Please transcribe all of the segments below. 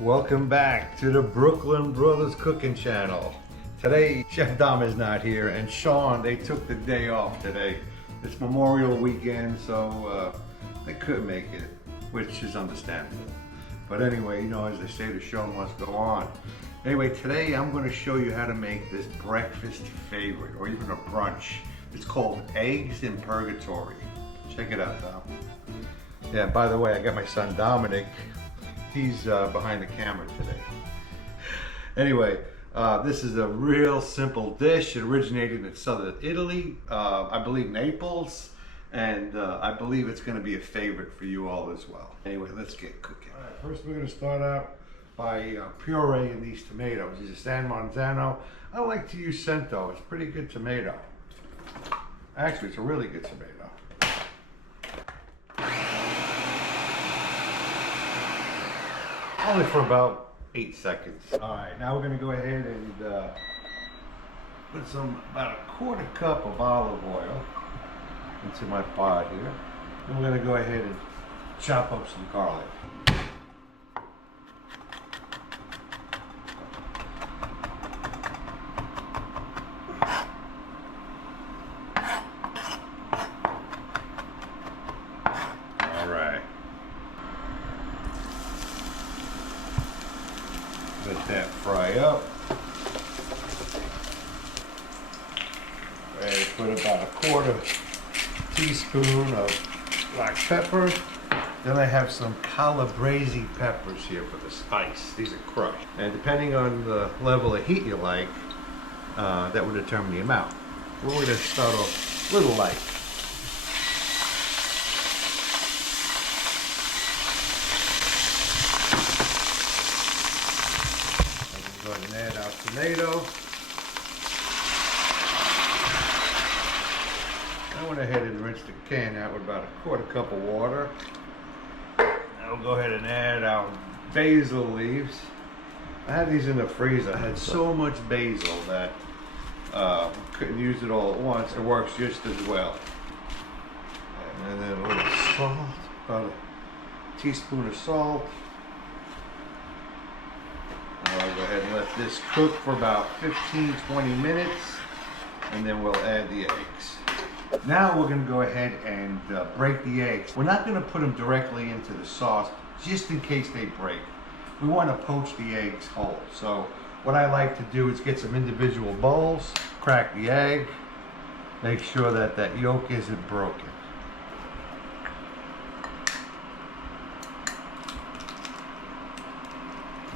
Welcome back to the Brooklyn Brothers Cooking Channel. Today, Chef Dom is not here, and Sean, they took the day off today. It's Memorial Weekend, so they couldn't make it, which is understandable. But anyway, you know, as they say, the show must go on. Anyway, today I'm going to show you how to make this breakfast favorite, or even a brunch. It's called Eggs in Purgatory. Check it out, Dom. Yeah, by the way, I got my son Dominic. He's behind the camera today. Anyway, this is a real simple dish. It originated in southern Italy, I believe Naples, and I believe it's going to be a favorite for you all as well. Anyway, let's get cooking. All right, first we're going to start out by pureeing these tomatoes. These are San Marzano. I like to use Cento. It's a pretty good tomato. Actually, it's a really good tomato. Only for about 8 seconds. All right, now we're gonna go ahead and put about a quarter cup of olive oil into my pot here. And we're gonna go ahead and chop up some garlic. All right. Let that fry up. And put about a quarter teaspoon of black pepper. Then I have some calabrese peppers here for the spice. These are crushed. And depending on the level of heat you like, that will determine the amount. We're going to start off a little light. Go ahead and add our tomato. I went ahead and rinsed the can out with about a quarter cup of water. Now we'll go ahead and add our basil leaves. I had these in the freezer. I had so much basil that couldn't use it all at once. It works just as well. And then a little salt, about a teaspoon of salt. I'll go ahead and let this cook for about 15-20 minutes, and then we'll add the eggs. Now we're going to go ahead and break the eggs. We're not going to put them directly into the sauce, just in case they break. We want to poach the eggs whole. So what I like to do is get some individual bowls, crack the egg, make sure that that yolk isn't broken.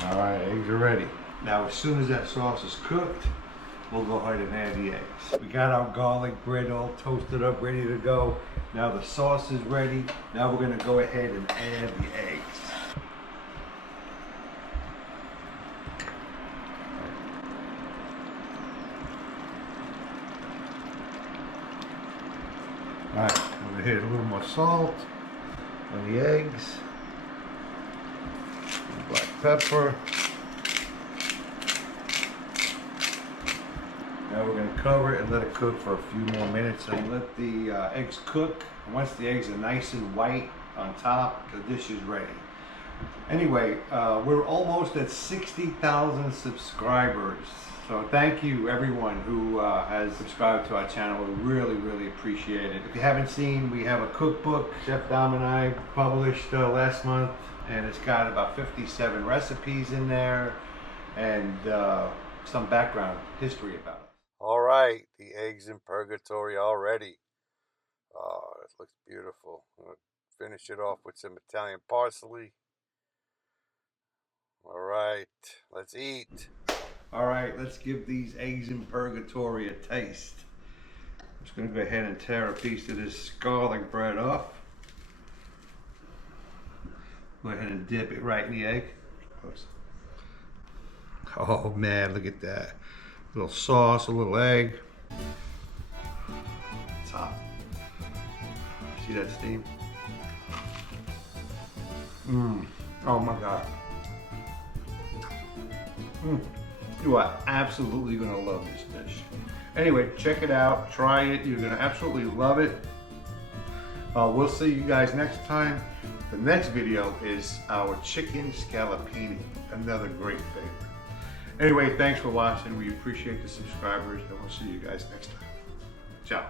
All right, eggs are ready. Now, as soon as that sauce is cooked, we'll go ahead and add the eggs. We got our garlic bread all toasted up, ready to go. Now the sauce is ready. Now we're gonna go ahead and add the eggs. All right, I'm gonna hit a little more salt on the eggs. Black pepper. Now we're going to cover it and let it cook for a few more minutes and let the eggs cook. And once the eggs are nice and white on top, the dish is ready. Anyway, we're almost at 60,000 subscribers. So thank you everyone who has subscribed to our channel. We really, really appreciate it. If you haven't seen, we have a cookbook Chef Dom and I published last month. And it's got about 57 recipes in there and some background history about it. All right, the eggs in purgatory already. Oh, this looks beautiful. I'm going to finish it off with some Italian parsley. All right, let's eat. All right, let's give these eggs in purgatory a taste. I'm just going to go ahead and tear a piece of this garlic bread off. Go ahead and dip it right in the egg. Oh man, look at that. A little sauce, a little egg. It's hot. See that steam? Oh my God. You are absolutely gonna love this dish. Anyway, check it out, try it. You're gonna absolutely love it. We'll see you guys next time. The next video is our chicken scallopini, another great favorite. Anyway, thanks for watching. We appreciate the subscribers, and we'll see you guys next time. Ciao.